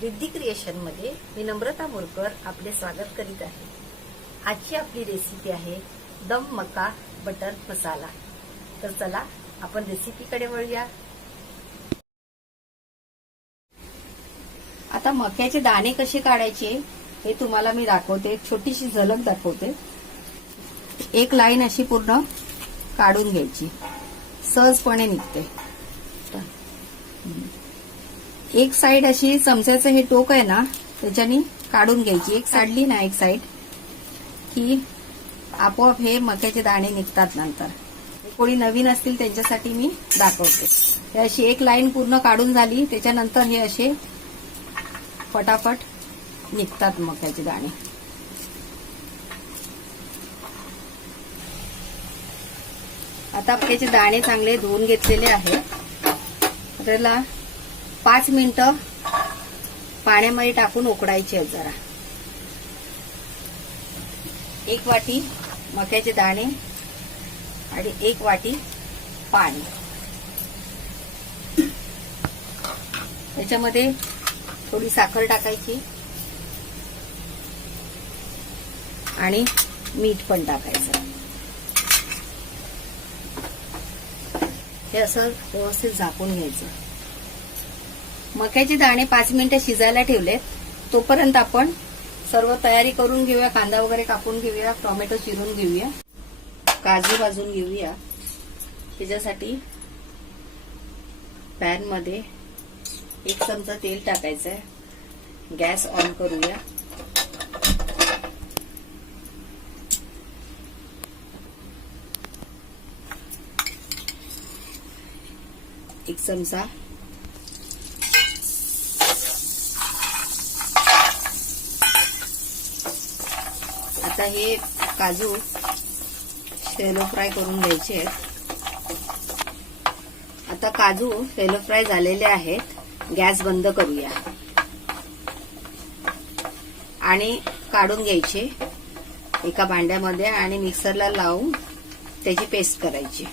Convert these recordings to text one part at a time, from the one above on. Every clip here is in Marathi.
रिद्धी क्रिएशनमध्ये मी नम्रता मोरकर आपले स्वागत करीत आहे. आजची आपली रेसिपी आहे दम मका बटर मसाला. तर चला आपण रेसिपीकडे वळूया. आता मक्याचे दाणे कसे काढायचे हे तुम्हाला मी दाखवते. छोटीशी झलक दाखवते. एक लाईन अशी पूर्ण काढून घ्यायची. सहजपणे निघते. एक साइड अशी चमच्याचं हे टोक आहे ना त्याच्यानी काढून घ्यायची. एक साडली ना एक साइड की आपोआप हे मक्याचे दाणे निघतात नंतर. कोणी नवीन असतील त्यांच्यासाठी मी दाखवते. हे अशी एक लाईन पूर्ण काढून झाली त्याच्यानंतर हे असे फटाफट निघतात मक्याचे दाणे. आता मक्याचे दाणे चांगले धुवून घेतलेले आहेत. त्याला पाच मिनिटं पाण्यामध्ये टाकून उकडायचे आहेत जरा. एक वाटी मक्याचे दाणे आणि एक वाटी पाणी. त्याच्यामध्ये थोडी साखर टाकायची आणि मीठ पण टाकायचं. हे असं व्यवस्थित झाकून घ्यायचं. मक्याचे दाणे पाच मिनिटं शिजायला ठेवलेत तोपर्यंत आपण सर्व तयारी करून घेऊया कांदा वगैरे कापून घेऊया टोमॅटो चिरून घेऊया काजू भाजून घेऊया. त्याच्यासाठी पॅनमध्ये एक चमचा तेल टाकायचं आहे गॅस ऑन करूया. एक चमचा आता हे काजू शेलो फ्राय करून घ्यायचे आहेत. आता काजू शेलो फ्राय झालेले आहेत. गॅस बंद करूया. आणि काढून घ्यायचे एका भांड्यामध्ये आणि मिक्सरला लावून त्याची पेस्ट करायची.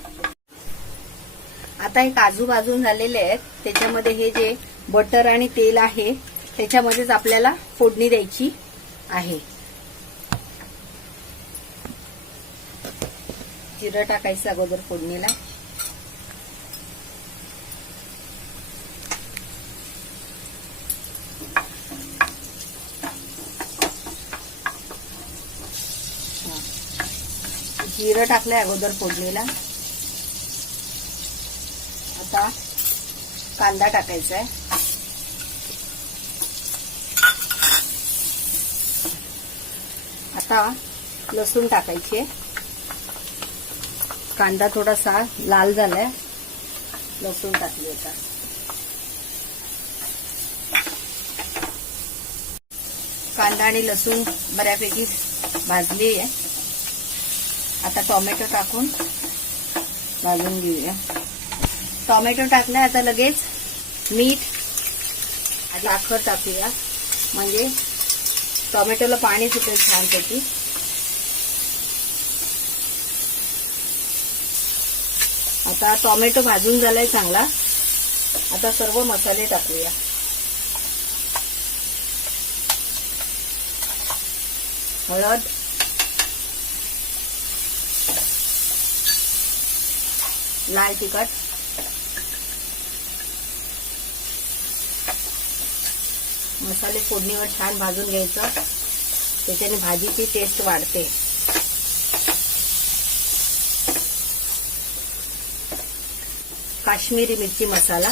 आता हे काजू भाजून झालेले आहेत. त्याच्यामध्ये हे जे बटर आणि तेल आहे त्याच्यामध्येच आपल्याला फोडणी द्यायची आहे. जिरं टाकायचं अगोदर फोडणीला. जिरं टाकलंय अगोदर फोडणीला. आता कांदा टाकायचा आहे आता लसूण टाकायची. आहे कांदा थोडासा लाल झालाय. लसूण टाकली आता. कांदा आणि लसूण बऱ्यापैकी भाजली आहे. आता टोमॅटो टाकून भाजून घेऊया. टोमॅटो टाकलाय आता लगेच मीठ आणि साखर टाकूया. म्हणजे टोमॅटोला पाणी सुटेल छानपैकी. आता टोमॅटो भाजून झालाय चांगला. आता सर्व मसाले टाकूया. हळद. लाल तिखट. मसाले फोडणीवर छान भाजून घ्यायचं. त्याच्याने भाजीची टेस्ट वाढते. काश्मीरी मिरची मसाला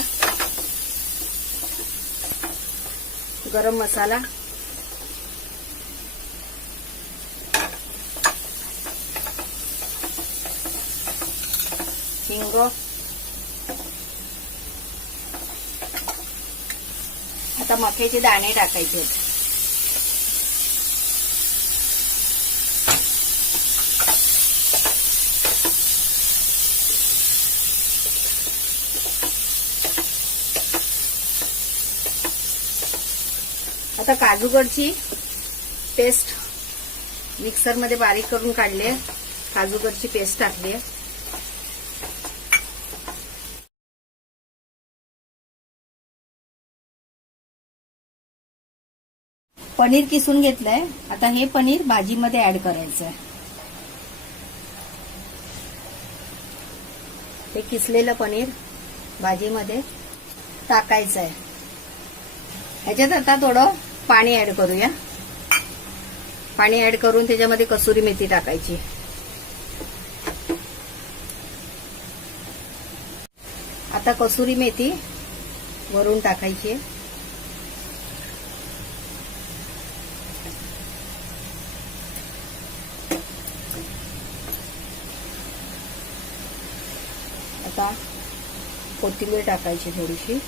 गरम मसाला हिंग आता मक्याचे दाणे टाकायचे आता काजूगडची पेस्ट मिक्सरमध्ये बारीक करून काढली काजूगडची पेस्ट टाकली पनीर किसून घेतलंय. आता हे पनीर भाजीमध्ये ऍड करायचंय. हे किसलेलं पनीर भाजीमध्ये टाकायचं आहे ह्याच्यात आता थोडं पाणी ऍड करूया. पाणी ऍड करून त्याच्यामध्ये कसुरी मेथी टाकायची. आता कसुरी मेथी वरून टाकायची आता कोथिंबीर टाकायची थोडीशी.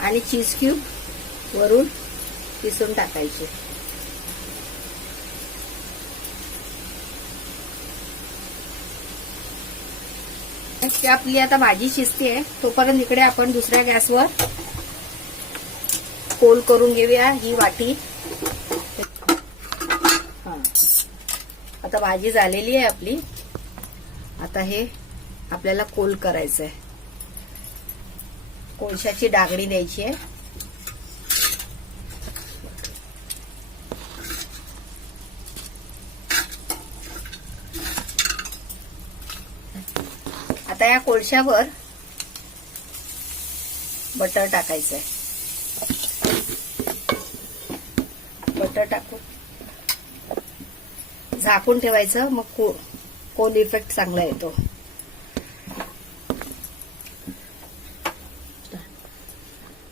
आणि चीज क्यूब वरून किसून टाकायचे. आपली आता भाजी शिजते तोपर्यंत इकडे आपण दुसऱ्या गॅसवर कोल करून घेऊया ही वाटी. हा. आता भाजी झालेली आहे आपली. आता हे आपल्याला कोल करायचंय. कोळशाची डागडी द्यायची आहे. आता या कोळशावर बटर टाकायचंय. बटर टाकून झाकून ठेवायचं मग को- कोल इफेक्ट चांगला येतो.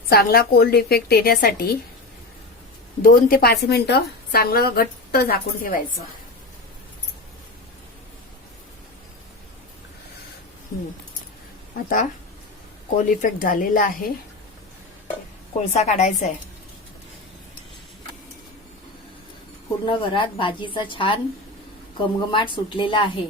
चांगला कोल्ड इफेक्ट येण्यासाठी दोन ते पाच मिनिटं चांगलं घट्ट झाकून ठेवायचं. आता कोल इफेक्ट झालेला आहे. कोळसा काढायचा आहे. पूर्ण घरात भाजीचा छान घमघमाट सुटलेला आहे.